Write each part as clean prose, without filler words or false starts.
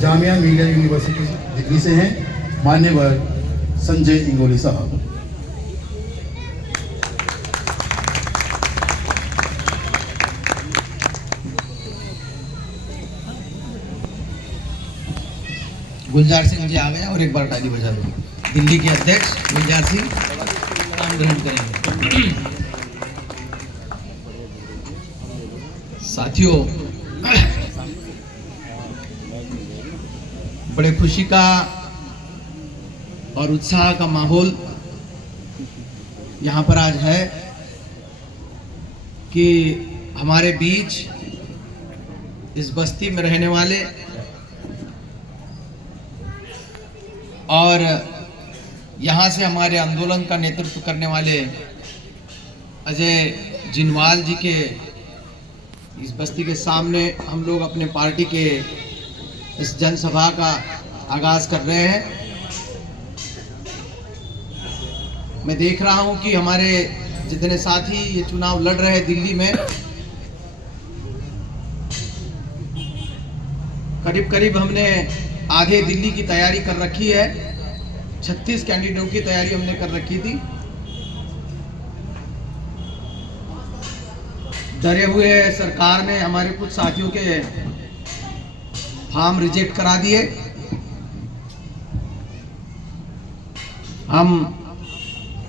Jamia Millia university Delhi से हैं मान्यवर संजय इंगोली साहब। गुलजार सिंह जी आ गए और एक बार ताली बजा दो। दिल्ली के अध्यक्ष गुलजार सिंह नाम ग्रहण करेंगे। साथियों, बड़े खुशी का और उत्साह का माहौल यहाँ पर आज है कि हमारे बीच इस बस्ती में रहने वाले और यहाँ से हमारे आंदोलन का नेतृत्व करने वाले अजय जिनवाल जी के इस बस्ती के सामने हम लोग अपने पार्टी के इस जनसभा का आगाज कर रहे हैं। मैं देख रहा हूं कि हमारे जितने साथी ये चुनाव लड़ रहे हैं दिल्ली में, करीब करीब हमने आधे दिल्ली की तैयारी कर रखी है। 36 कैंडिडेटों की तैयारी हमने कर रखी थी। डरे हुए सरकार ने हमारे कुछ साथियों के फॉर्म रिजेक्ट करा दिए। हम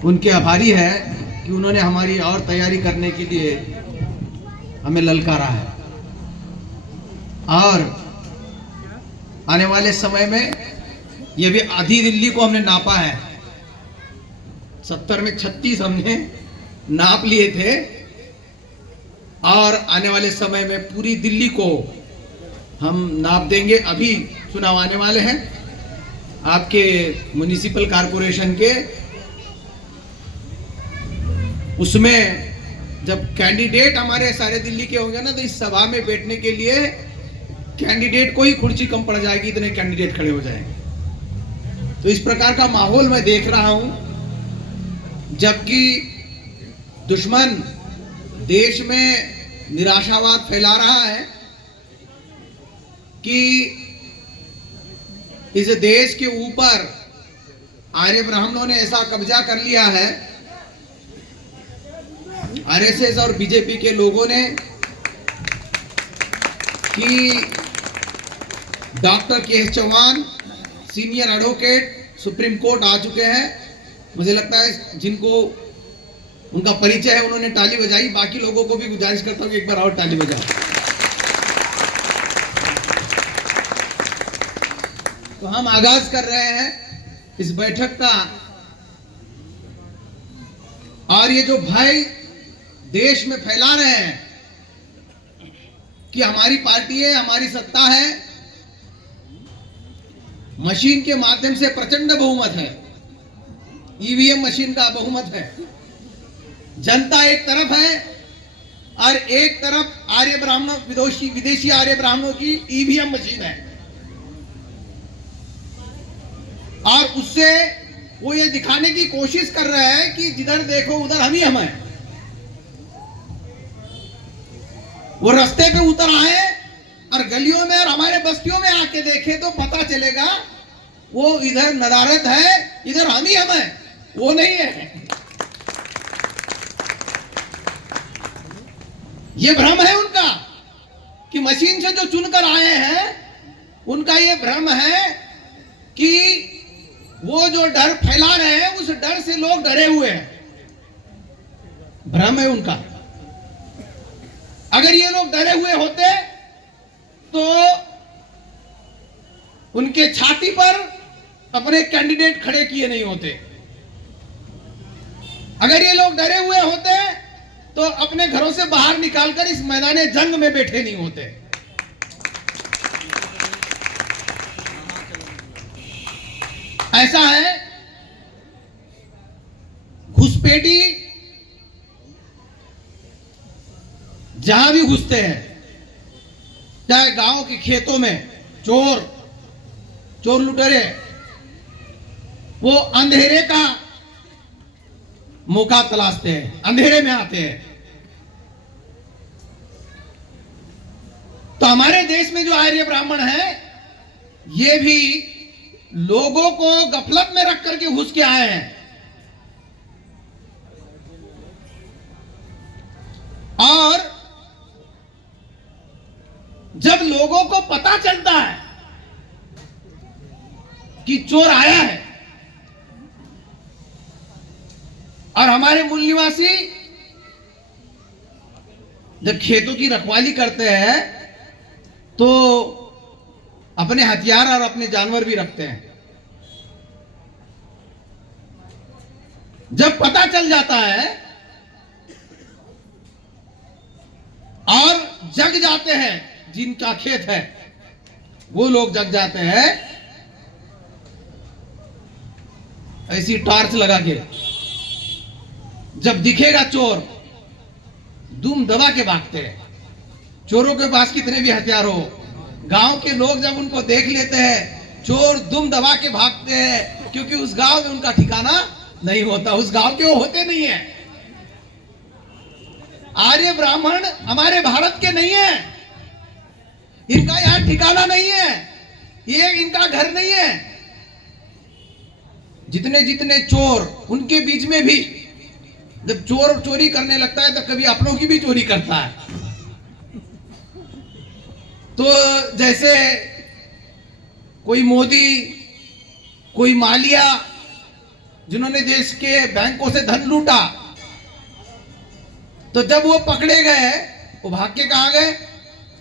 उनके आभारी हैं कि उन्होंने हमारी और तैयारी करने के लिए हमें ललकारा है। और आने वाले समय में ये भी आधी दिल्ली को हमने नापा है। 70 में 36 हमने नाप लिए थे और आने वाले समय में पूरी दिल्ली को हम नाप देंगे। अभी चुनाव आने वाले हैं आपके म्युनिसिपल कॉरपोरेशन के, उसमें जब कैंडिडेट हमारे सारे दिल्ली के होंगे ना, तो इस सभा में बैठने के लिए कैंडिडेट को ही कुर्सी कम पड़ जाएगी, इतने कैंडिडेट खड़े हो जाएंगे। तो इस प्रकार का माहौल मैं देख रहा हूं, जबकि दुश्मन देश में निराशावाद फैला रहा है कि इस देश के ऊपर आर्य ब्राह्मणों ने ऐसा कब्जा कर लिया है, आरएसएस और बीजेपी के लोगों ने, कि doctor K Chauhan senior advocate Supreme Court आ चुके हैं। मुझे लगता है जिनको उनका परिचय है उन्होंने ताली बजाई, बाकी लोगों को भी गुजारिश करता हूं कि एक बार और ताली बजाओ। तो हम आगाज कर रहे हैं इस बैठक का, और ये जो भय देश में फैला रहे हैं कि हमारी पार्टी है, हमारी सत्ता है, मशीन के माध्यम से प्रचंड बहुमत है, ईवीएम मशीन का बहुमत है, जनता एक तरफ है और एक तरफ आर्य ब्राह्मणों, विदेशी आर्य ब्राह्मणों की ईवीएम मशीन है। और उससे वो ये दिखाने की कोशिश कर रहे हैं कि जिधर देखो उधर हम ही हम हैं। वो रास्ते पे उतर आए और गलियों में और हमारे बस्तियों में आके देखे तो पता चलेगा वो इधर नदारत है, इधर हम ही हम हैं, वो नहीं है। ये भ्रम है उनका कि मशीन से जो चुनकर आए हैं, उनका ये भ्रम है कि वो जो डर फैला रहे हैं उस डर से लोग डरे हुए हैं। भ्रम है उनका। अगर ये लोग डरे हुए होते तो उनके छाती पर अपने कैंडिडेट खड़े किए नहीं होते। अगर ये लोग डरे हुए होते तो अपने घरों से बाहर निकालकर इस मैदान जंग में बैठे नहीं होते। ऐसा है, घुसपैठी जहां भी घुसते हैं, चाहे गांव के खेतों में चोर लुटेरे, वो अंधेरे का मौका तलाशते हैं, अंधेरे में आते हैं। तो हमारे देश में जो आर्य ब्राह्मण है ये भी लोगों को गफलत में रख करके घुस के आए हैं। और जब लोगों को पता चलता है कि चोर आया है और हमारे मूल निवासी जब खेतों की रखवाली करते हैं तो अपने हथियार और अपने जानवर भी रखते हैं। जब पता चल जाता है और जग जाते हैं, जिनका खेत है वो लोग जग जाते हैं, ऐसी टॉर्च लगा के जब दिखेगा चोर दुम दबा के भागते हैं। चोरों के पास कितने भी हथियार हो, गांव के लोग जब उनको देख लेते हैं चोर दुम दबा के भागते हैं, क्योंकि उस गांव में उनका ठिकाना नहीं होता, उस गांव के वो होते नहीं है। आर्य ब्राह्मण हमारे भारत के नहीं है, इनका यहां ठिकाना नहीं है, ये इनका घर नहीं है। जितने जितने चोर, उनके बीच में भी जब चोर चोरी करने लगता है तो कभी अपनों की भी चोरी करता है। तो जैसे कोई मोदी, कोई मालिया, जिन्होंने देश के बैंकों से धन लूटा, तो जब वो पकड़े गए वो भाग के कहां गए?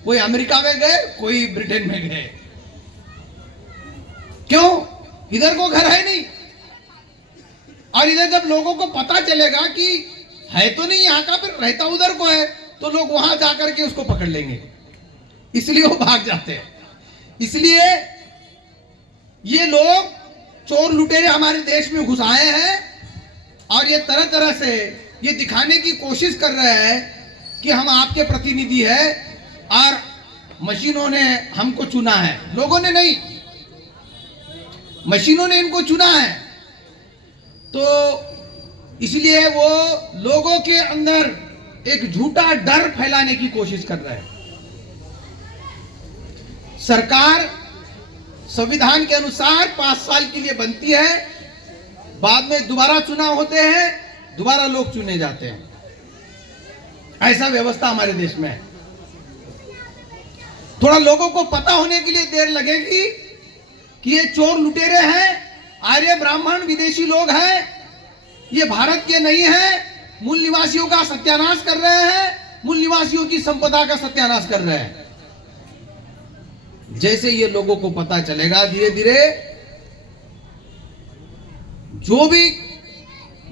कोई अमेरिका में गए, कोई ब्रिटेन में गए। क्यों? इधर को घर है नहीं। और इधर जब लोगों को पता चलेगा कि है तो नहीं यहां का, फिर रहता उधर को है, तो लोग वहां जाकर के उसको पकड़ लेंगे, इसलिए वो भाग जाते हैं। इसलिए ये लोग चोर लुटेरे हमारे देश में घुस आए हैं और ये तरह तरह से ये दिखाने की कोशिश कर रहे हैं कि हम आपके प्रतिनिधि हैं और मशीनों ने हमको चुना है। लोगों ने नहीं, मशीनों ने इनको चुना है। तो इसलिए वो लोगों के अंदर एक झूठा डर फैलाने की कोशिश कर रहे हैं। सरकार संविधान के अनुसार 5 साल के लिए बनती है, बाद में दोबारा चुनाव होते हैं, दोबारा लोग चुने जाते हैं। ऐसा व्यवस्था हमारे देश में है। थोड़ा लोगों को पता होने के लिए देर लगेगी कि ये चोर लुटेरे हैं, आर्य ब्राह्मण विदेशी लोग हैं, ये भारत के नहीं हैं, मूल निवासियों का सत्यानाश कर रहे हैं, मूल निवासियों की संपदा का सत्यानाश कर रहे हैं। जैसे ये लोगों को पता चलेगा, धीरे धीरे जो भी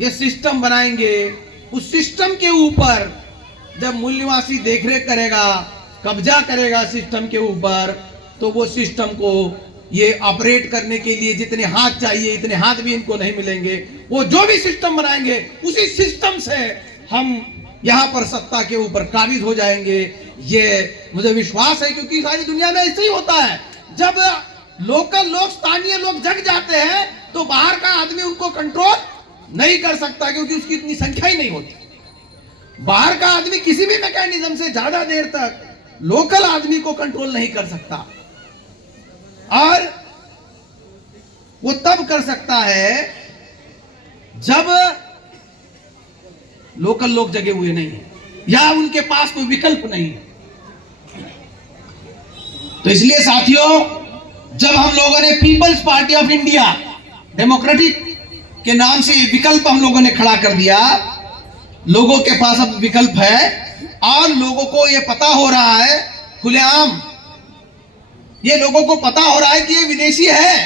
ये सिस्टम बनाएंगे, उस सिस्टम के ऊपर जब मूल निवासी देखरेख करेगा, कब्जा करेगा सिस्टम के ऊपर, तो वो सिस्टम को ये ऑपरेट करने के लिए जितने हाथ चाहिए इतने हाथ भी इनको नहीं मिलेंगे। वो जो भी सिस्टम बनाएंगे उसी सिस्टम से हम यहां पर सत्ता के ऊपर काबिज हो जाएंगे। ये मुझे विश्वास है, क्योंकि सारी दुनिया में ऐसे ही होता है। जब लोकल लोग, स्थानीय लोग जग जाते हैं तो बाहर का आदमी उनको कंट्रोल नहीं कर सकता, क्योंकि उसकी इतनी संख्या ही नहीं होती। बाहर का आदमी किसी भी मैकेनिज्म से ज्यादा देर तक लोकल आदमी को कंट्रोल नहीं कर सकता, और वो तब कर सकता है जब लोकल लोग जगे हुए नहीं है या उनके पास कोई विकल्प नहीं है। तो इसलिए साथियों, जब हम लोगों ने पीपल्स पार्टी ऑफ इंडिया डेमोक्रेटिक के नाम से ये विकल्प हम लोगों ने खड़ा कर दिया, लोगों के पास अब विकल्प है और लोगों को ये पता हो रहा है खुलेआम, ये लोगों को पता हो रहा है कि ये विदेशी है,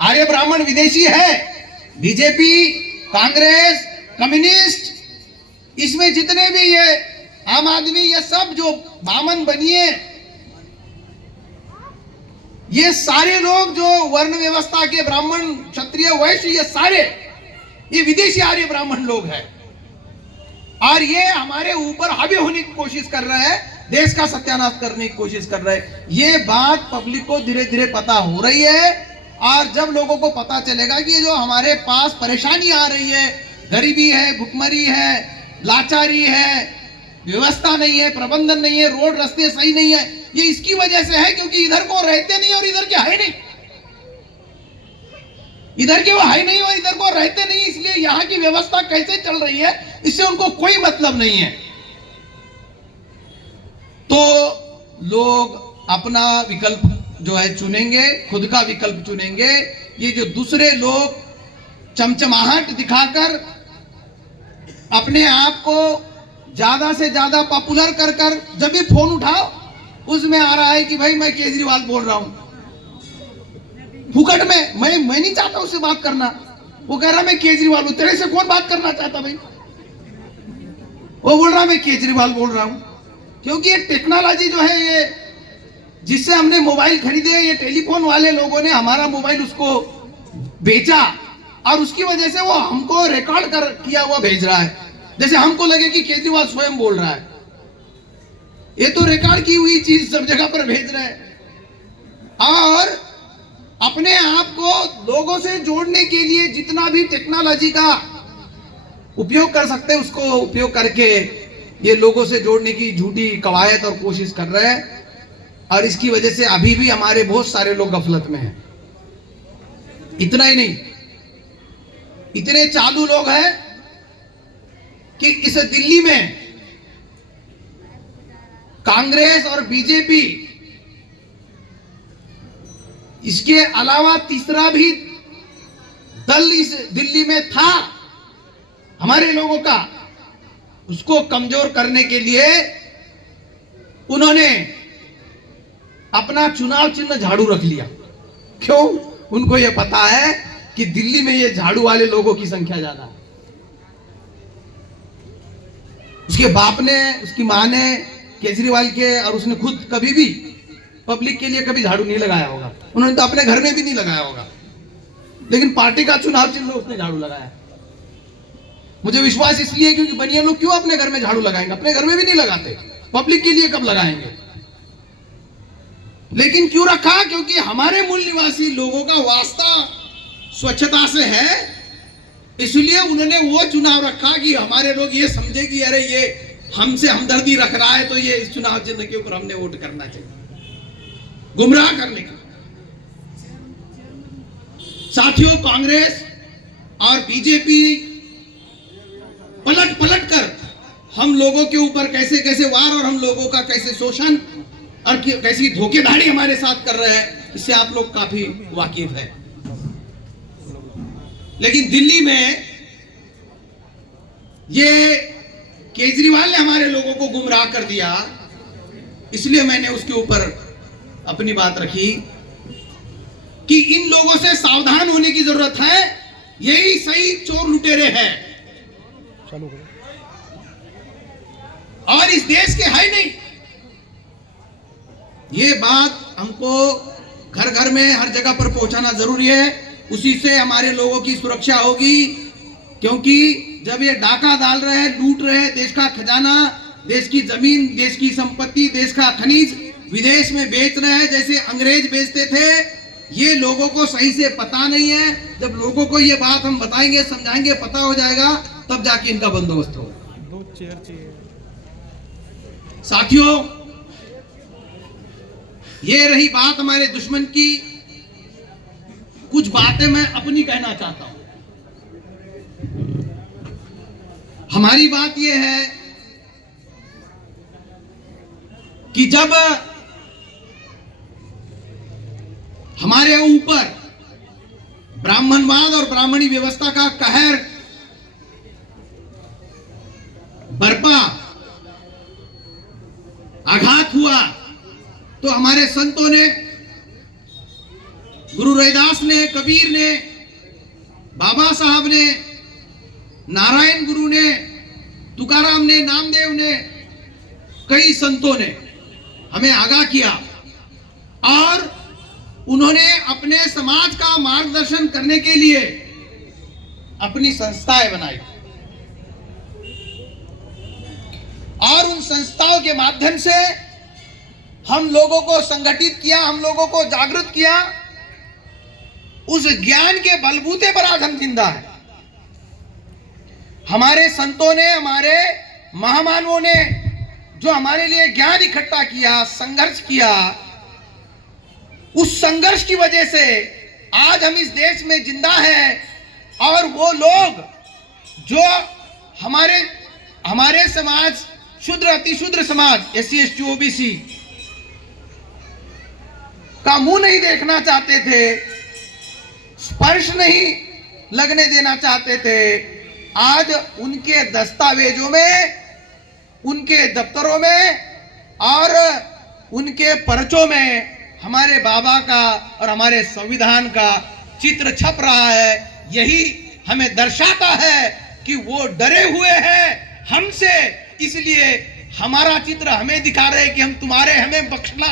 आर्य ब्राह्मण विदेशी है। बीजेपी, कांग्रेस, कम्युनिस्ट, इसमें जितने भी ये आम आदमी, ये सब जो बामन बनिए, ये सारे लोग जो वर्ण व्यवस्था के ब्राह्मण, क्षत्रिय, वैश्य, ये सारे ये विदेशी आर्य ब्राह्मण लोग हैं और ये हमारे ऊपर हावी होने की कोशिश कर रहे हैं, देश का सत्यानाश करने की कोशिश कर रहे हैं। ये बात पब्लिक को धीरे धीरे पता हो रही है और जब लोगों को पता चलेगा कि जो हमारे पास परेशानी आ रही है, गरीबी है, भुखमरी है, लाचारी है, व्यवस्था नहीं है, प्रबंधन नहीं है, रोड रास्ते सही नहीं है, ये इसकी वजह से है क्योंकि इधर को रहते नहीं और इधर के है नहीं, इधर के वो है नहीं और इधर को रहते नहीं, इसलिए यहां की व्यवस्था कैसे चल रही है इससे उनको कोई मतलब नहीं है। तो लोग अपना विकल्प जो है चुनेंगे, खुद का विकल्प चुनेंगे। ये जो दूसरे लोग चमचमाहट दिखाकर अपने आप को ज्यादा से ज्यादा पॉपुलर कर कर जब भी फोन उठाओ उसमें आ रहा है कि भाई मैं केजरीवाल बोल रहा हूं, फुकट में। मैं नहीं चाहता उससे बात करना, वो कह रहा मैं केजरीवाल हूं। तेरे से कौन बात करना चाहता भाई? वो बोल रहा मैं केजरीवाल बोल रहा हूं। क्योंकि ये टेक्नोलॉजी जो है, ये जिससे हमने मोबाइल खरीदे, ये टेलीफोन वाले लोगों ने हमारा मोबाइल उसको बेचा और उसकी वजह से वो हमको रिकॉर्ड कर किया हुआ भेज रहा है, जैसे हमको लगे कि केजरीवाल स्वयं बोल रहा है। ये तो रिकॉर्ड की हुई चीज सब जगह पर भेज रहे हैं। और अपने आप को लोगों से जोड़ने के लिए जितना भी टेक्नोलॉजी का उपयोग कर सकते हैं उसको उपयोग करके ये लोगों से जोड़ने की झूठी कवायद और कोशिश कर रहे हैं। और इसकी वजह से अभी भी हमारे बहुत सारे लोग गफलत में हैं। इतना ही नहीं, इतने चालू लोग हैं कि इस दिल्ली में कांग्रेस और बीजेपी, इसके अलावा तीसरा भी दल इस दिल्ली में था हमारे लोगों का, उसको कमजोर करने के लिए उन्होंने अपना चुनाव चिन्ह झाड़ू रख लिया। क्यों? उनको यह पता है कि दिल्ली में ये झाड़ू वाले लोगों की संख्या ज्यादा है। उसके बाप ने, उसकी मां ने केजरीवाल के, और उसने खुद कभी भी पब्लिक के लिए कभी झाड़ू नहीं लगाया होगा। उन्होंने तो अपने घर में भी नहीं लगाया होगा, लेकिन पार्टी का चुनाव चिन्ह उसने झाड़ू लगाया। मुझे विश्वास इसलिए क्योंकि बनिया लोग क्यों अपने घर में झाड़ू लगाएंगे? अपने घर में भी नहीं लगाते, पब्लिक के लिए कब लगाएंगे? लेकिन क्यों रखा? क्योंकि हमारे मूल निवासी लोगों का वास्ता स्वच्छता से है, इसलिए उन्होंने वो चुनाव रखा कि हमारे लोग ये समझे कि अरे ये हमसे हमदर्दी रख रहा है, तो ये इस चुनाव चिन्ह के ऊपर हमने वोट करना चाहिए, गुमराह करने का। साथियों, कांग्रेस और बीजेपी पलट पलट कर हम लोगों के ऊपर कैसे कैसे वार और हम लोगों का कैसे शोषण और कैसी धोखेधड़ी हमारे साथ कर रहे हैं, इससे आप लोग काफी वाकिफ है। लेकिन दिल्ली में ये केजरीवाल ने हमारे लोगों को गुमराह कर दिया, इसलिए मैंने उसके ऊपर अपनी बात रखी कि इन लोगों से सावधान होने की जरूरत है। यही सही चोर लुटेरे हैं और इस देश के है नहीं। ये बात हमको घर घर में हर जगह पर पहुंचाना जरूरी है, उसी से हमारे लोगों की सुरक्षा होगी। क्योंकि जब ये डाका डाल रहे हैं, लूट रहे हैं देश का खजाना, देश की जमीन, देश की संपत्ति, देश का खनिज विदेश में बेच रहे हैं जैसे अंग्रेज बेचते थे, ये लोगों को सही से पता नहीं है। जब लोगों को ये बात हम बताएंगे, समझाएंगे, पता हो जाएगा, तब जाके इनका बंदोबस्त होगा। 2 चेयर चाहिए। साथियों, ये रही बात हमारे दुश्मन की। कुछ बातें मैं अपनी कहना चाहता हूं। हमारी बात यह है कि जब हमारे ऊपर ब्राह्मणवाद और ब्राह्मणी व्यवस्था का कहर बरपा, आघात हुआ, तो हमारे संतों ने, गुरु रविदास ने, कबीर ने, बाबा साहब ने, नारायण गुरु ने, तुकाराम ने, नामदेव ने, कई संतों ने हमें आगाह किया और उन्होंने अपने समाज का मार्गदर्शन करने के लिए अपनी संस्थाएं बनाई और उन संस्थाओं के माध्यम से हम लोगों को संगठित किया, हम लोगों को जागृत किया। उस ज्ञान के बलबूते पर आज हम जिंदा हैं। हमारे संतों ने, हमारे महामानवों ने जो हमारे लिए ज्ञान इकट्ठा किया, संघर्ष किया, उस संघर्ष की वजह से आज हम इस देश में जिंदा हैं। और वो लोग जो हमारे समाज, शूद्र अतिशूद्र समाज, SC ST OBC का मुंह नहीं देखना चाहते थे, स्पर्श नहीं लगने देना चाहते थे, आज उनके दस्तावेजों में, उनके दफ्तरों में और उनके पर्चों में हमारे बाबा का और हमारे संविधान का चित्र छप रहा है। यही हमें दर्शाता है कि वो डरे हुए हैं हमसे, इसलिए हमारा चित्र हमें दिखा रहे हैं कि हम तुम्हारे, हमें बख्शना,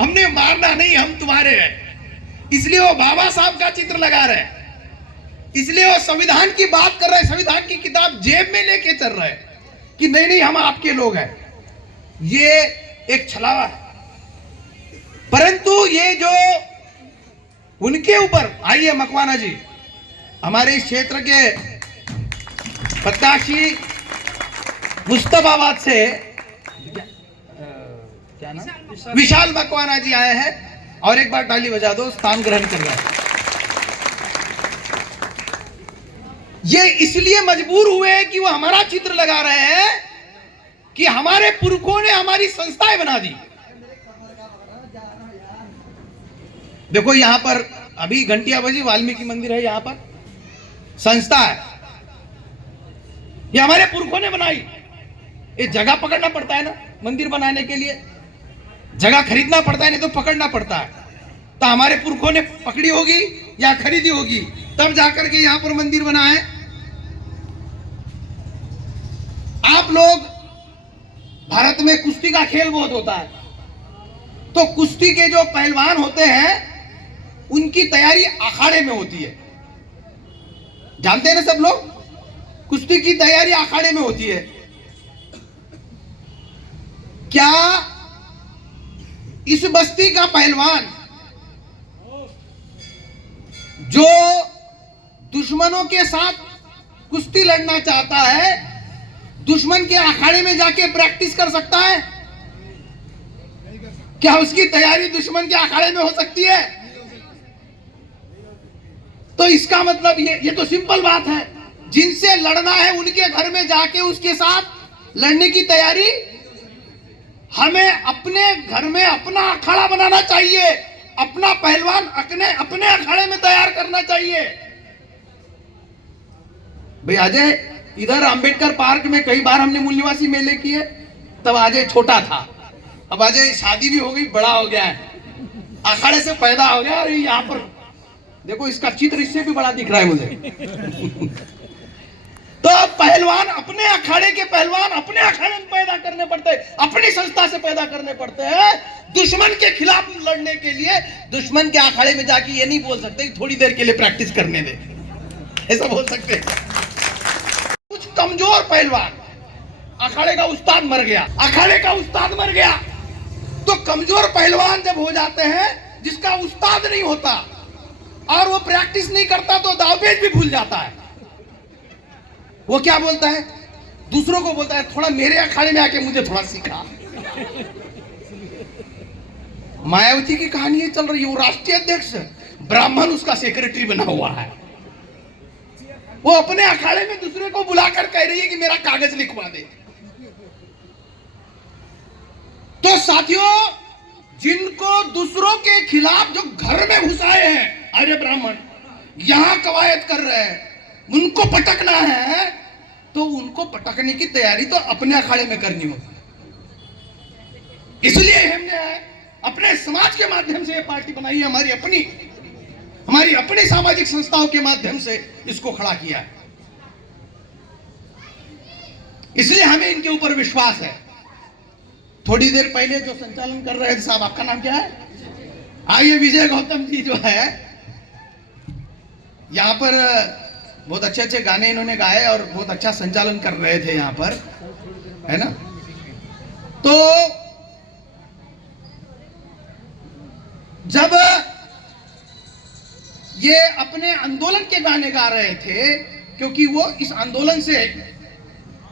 हमने मारना नहीं, हम तुम्हारे हैं। इसलिए वो बाबा साहब का चित्र लगा रहे हैं, इसलिए वो संविधान की बात कर रहे हैं, संविधान की किताब जेब में लेके चल रहे हैं कि नहीं नहीं हम आपके लोग हैं। ये एक छलावा है। परंतु ये जो उनके ऊपर, आइए मकवाना जी, हमारे इस क्षेत्र के प्रत्याशी मुस्तफाबाद से क्या नाम, विशाल मकवाना जी आए हैं और एक बार ताली बजा दो, स्थान ग्रहण कर रहे हैं। ये इसलिए मजबूर हुए कि वो हमारा चित्र लगा रहे हैं कि हमारे पुरखों ने हमारी संस्थाएं बना दी। देखो यहां पर अभी घंटिया बजी, वाल्मीकि मंदिर है, यहां पर संस्था है, ये हमारे पुरखों ने बनाई। ये जगह पकड़ना पड़ता है ना, मंदिर बनाने के लिए जगह खरीदना पड़ता है, नहीं तो पकड़ना पड़ता है। तो हमारे पुरखों ने पकड़ी होगी या खरीदी होगी, तब जाकर के यहां पर मंदिर बना है। आप लोग, भारत में कुश्ती का खेल बहुत होता है, तो कुश्ती के जो पहलवान होते हैं उनकी तैयारी अखाड़े में होती है। जानते हैं ना सब लोग, कुश्ती की तैयारी अखाड़े में होती है। क्या इस बस्ती का पहलवान जो दुश्मनों के साथ कुश्ती लड़ना चाहता है, दुश्मन के अखाड़े में जाके प्रैक्टिस कर सकता है? क्या उसकी तैयारी दुश्मन के अखाड़े में हो सकती है? तो इसका मतलब ये तो सिंपल बात है, जिनसे लड़ना है उनके घर में जाके उसके साथ लड़ने की तैयारी। हमें अपने घर में अपना अखाड़ा बनाना चाहिए, अपना पहलवान अपने अखाड़े में तैयार करना चाहिए। भाई अजय, इधर अंबेडकर पार्क में कई बार हमने मूल निवासी मेले किए, तब अजय छोटा था, अब अजय शादी भी हो गई, बड़ा हो गया है, अखाड़े से पैदा हो गया। और यहाँ पर देखो इसका चित्र इससे भी बड़ा दिख रहा है मुझे। तो पहलवान अपने अखाड़े के पहलवान अपने अखाड़े में पैदा करने पड़ते हैं, अपनी संस्था से पैदा करने पड़ते हैं। दुश्मन के खिलाफ लड़ने के लिए दुश्मन के अखाड़े में जाके ये नहीं बोल सकते कि थोड़ी देर के लिए प्रैक्टिस करने दे, ऐसा बोल सकते हैं। कुछ कमजोर पहलवान, अखाड़े का उस्ताद मर गया, अखाड़े का उस्ताद मर गया, तो कमजोर पहलवान जब हो जाते हैं, जिसका उस्ताद नहीं होता और वो प्रैक्टिस नहीं करता, तो दावपेच भी भूल जाता है। वो क्या बोलता है, दूसरों को बोलता है थोड़ा मेरे अखाड़े में आके मुझे थोड़ा सिखा। मायावती की कहानी ये चल रही है, वो राष्ट्रीय अध्यक्ष, ब्राह्मण उसका सेक्रेटरी बना हुआ है। वो अपने अखाड़े में दूसरे को बुलाकर कह रही है कि मेरा कागज लिखवा दे। तो साथियों, जिनको दूसरों के खिलाफ जो घर में घुसाए हैं आर्य ब्राह्मण, यहां कवायद कर रहे हैं, उनको पटकना है, तो उनको पटकने की तैयारी तो अपने अखाड़े में करनी होगी। इसलिए हमने अपने समाज के माध्यम से ये पार्टी बनाई है, हमारी अपनी सामाजिक संस्थाओं के माध्यम से इसको खड़ा किया है। इसलिए हमें इनके ऊपर विश्वास है। थोड़ी देर पहले जो संचालन कर रहे थे साहब, आपका नाम क्या है? आइए, विजय गौतम जी जो है, यहाँ पर बहुत अच्छे अच्छे गाने इन्होंने गाए और बहुत अच्छा संचालन कर रहे थे यहाँ पर, है ना। तो जब ये अपने आंदोलन के गाने गा रहे थे, क्योंकि वो इस आंदोलन से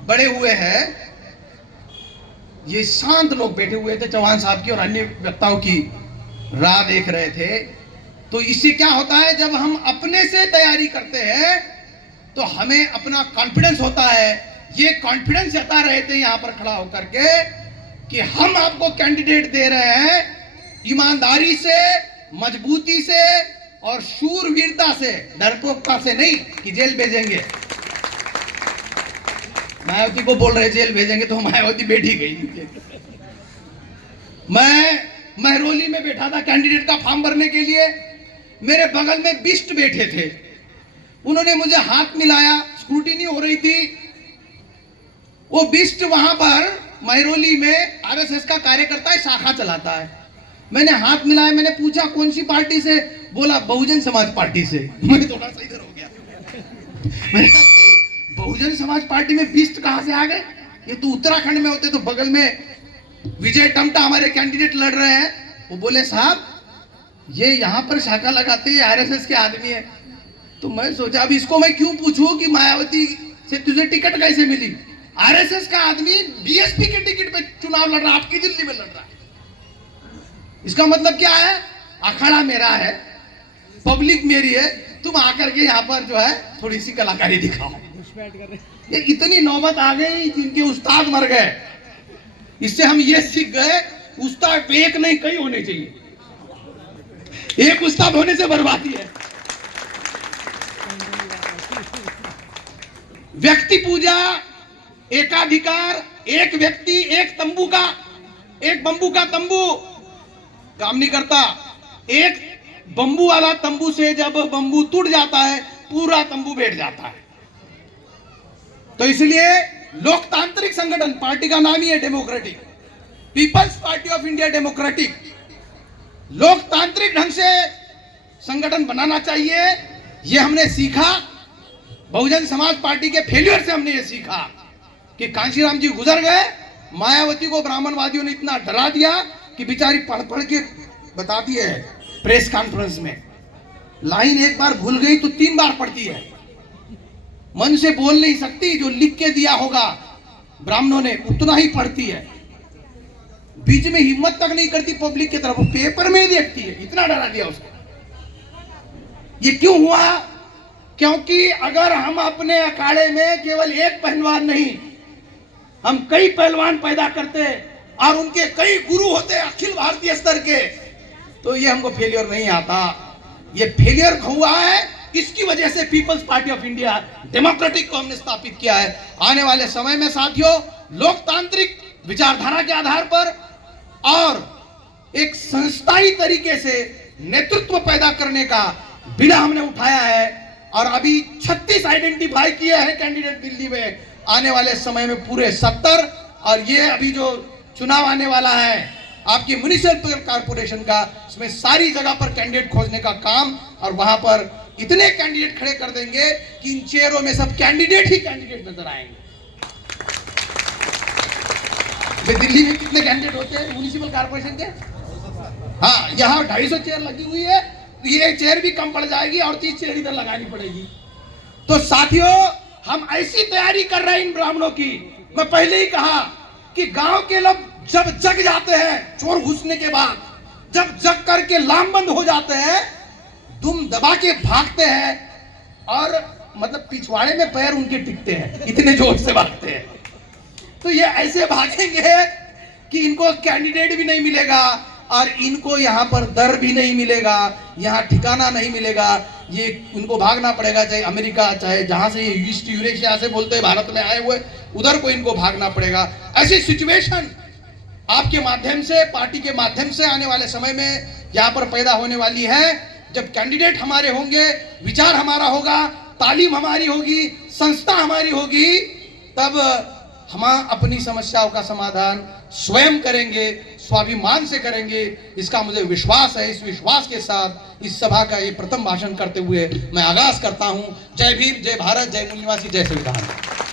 बड़े हुए हैं, ये शांत लोग बैठे हुए थे, चौहान साहब की और अन्य वक्ताओं की राह देख रहे थे। तो इससे क्या होता है, जब हम अपने से तैयारी करते हैं तो हमें अपना कॉन्फिडेंस होता है। ये कॉन्फिडेंस जता रहे थे यहां पर खड़ा होकर के कि हम आपको कैंडिडेट दे रहे हैं ईमानदारी से, मजबूती से और शूरवीरता से, डरपोकता से नहीं कि जेल भेजेंगे। मायावती को बोल रहे जेल भेजेंगे तो मायावती बैठी गई। मैं महरौली में बैठा था कैंडिडेट का फॉर्म भरने के लिए, मेरे बगल में बिष्ट बैठे थे। उन्होंने मुझे हाथ मिलाया, स्क्रूटिनी हो रही थी। वो बिष्ट वहां पर महरौली में आरएसएस का कार्यकर्ता है, शाखा चलाता है। मैंने हाथ मिलाया, मैंने पूछा कौन सी पार्टी से, बोला बहुजन समाज पार्टी से। मैं थोड़ा सा इधर हो गया। मैंने कहा बहुजन समाज पार्टी में बिष्ट कहां से आ गए? ये तो उत्तराखंड में होते। तो बगल में विजय टमटा हमारे कैंडिडेट लड़ रहे हैं। वो बोले साहब ये यहाँ पर शाखा लगाते हैं, आरएसएस के आदमी है। तो मैं सोचा अब इसको मैं क्यों पूछूं कि मायावती से तुझे टिकट कैसे मिली? आरएसएस का आदमी बीएसपी के टिकट पे चुनाव लड़ रहा है, आपकी दिल्ली में लड़ रहा है। इसका मतलब क्या है? अखाड़ा मेरा है, पब्लिक मेरी है, तुम आकर के यहाँ पर जो है थोड़ी सी कलाकारी दिखाओ। ये इतनी नौबत आ गई, जिनके उस्ताद मर गए। इससे हम ये सीख गए उस्ताद एक नहीं कई होने चाहिए। एक उस्ताद होने से बर्बादी है। व्यक्ति पूजा, एकाधिकार, एक व्यक्ति एक तंबू का, एक बंबू का तंबू काम नहीं करता। एक बंबू वाला तंबू से जब बंबू टूट जाता है, पूरा तंबू बैठ जाता है। तो इसलिए लोकतांत्रिक संगठन, पार्टी का नाम ही है डेमोक्रेटिक, पीपल्स पार्टी ऑफ इंडिया डेमोक्रेटिक। लोकतांत्रिक ढंग से संगठन बनाना चाहिए, यह हमने सीखा। बहुजन समाज पार्टी के फेलियर से हमने ये सीखा कि कांशीराम जी गुजर गए, मायावती को ब्राह्मणवादियों ने इतना डरा दिया कि बेचारी पढ़ पढ़ के बताती है प्रेस कॉन्फ्रेंस में। लाइन एक बार भूल गई तो 3 बार पढ़ती है। मन से बोल नहीं सकती, जो लिख के दिया होगा ब्राह्मणों ने उतना ही पढ़ती है। बीच में हिम्मत तक नहीं करती पब्लिक की तरफ, पेपर में ही देखती है। इतना डरा दिया उसको। ये क्यों हुआ? क्योंकि अगर हम अपने अखाड़े में केवल एक पहलवान नहीं, हम कई पहलवान पैदा करते और उनके कई गुरु होते अखिल भारतीय स्तर के, तो ये हमको फेलियर नहीं आता। ये फेलियर हुआ है, इसकी वजह से पीपल्स पार्टी ऑफ इंडिया डेमोक्रेटिक को हमने स्थापित किया है। आने वाले समय में साथियों, लोकतांत्रिक विचारधारा के आधार पर और एक संस्थाई तरीके से नेतृत्व पैदा करने का बिना हमने उठाया है। और अभी 36 आइडेंटिफाई किए हैं कैंडिडेट दिल्ली में, आने वाले समय में पूरे 70। और ये अभी जो चुनाव आने वाला है आपकी म्युनिसिपल कॉर्पोरेशन का, इसमें सारी जगह पर कैंडिडेट खोजने का काम, और वहां पर इतने कैंडिडेट खड़े कर देंगे कि इन चेयरों में सब कैंडिडेट ही कैंडिडेट नजर आएंगे। दिल्ली में कितने कैंडिडेट होते हैं म्युनिसिपल कॉर्पोरेशन के? हाँ, यहाँ 250 चेयर लगी हुई है, तो ये चेयर भी कम पड़ जाएगी और 30 चेयर इधर लगानी पड़ेगी। तो साथियों, हम ऐसी तैयारी कर रहे हैं इन ब्राह्मणों की। मैं पहले ही कहा कि गांव के लोग जब जग जाते हैं, चोर घुसने के बाद जब जग करके लामबंद हो जाते हैं, दुम दबा के भागते हैं और मतलब पिछवाड़े में पैर उनके टिकते हैं, इतने जोर से भागते हैं। तो ये ऐसे भागेंगे कि इनको कैंडिडेट भी नहीं मिलेगा और इनको यहाँ पर दर भी नहीं मिलेगा, यहाँ ठिकाना नहीं मिलेगा। ये उनको भागना पड़ेगा, चाहे अमेरिका, चाहे जहां से ये ईस्ट यूरेशिया से बोलते हैं भारत में आए हुए, उधर को इनको भागना पड़ेगा। ऐसी सिचुएशन आपके माध्यम से, पार्टी के माध्यम से आने वाले समय में यहाँ पर पैदा होने वाली है। जब कैंडिडेट हमारे होंगे, विचार हमारा होगा, तालीम हमारी होगी, संस्था हमारी होगी, तब हम अपनी समस्याओं का समाधान स्वयं करेंगे, स्वाभिमान से करेंगे। इसका मुझे विश्वास है। इस विश्वास के साथ इस सभा का ये प्रथम भाषण करते हुए मैं आगाज करता हूं। जय भीम, जय भारत, जय मूल निवासी, जय संविधान।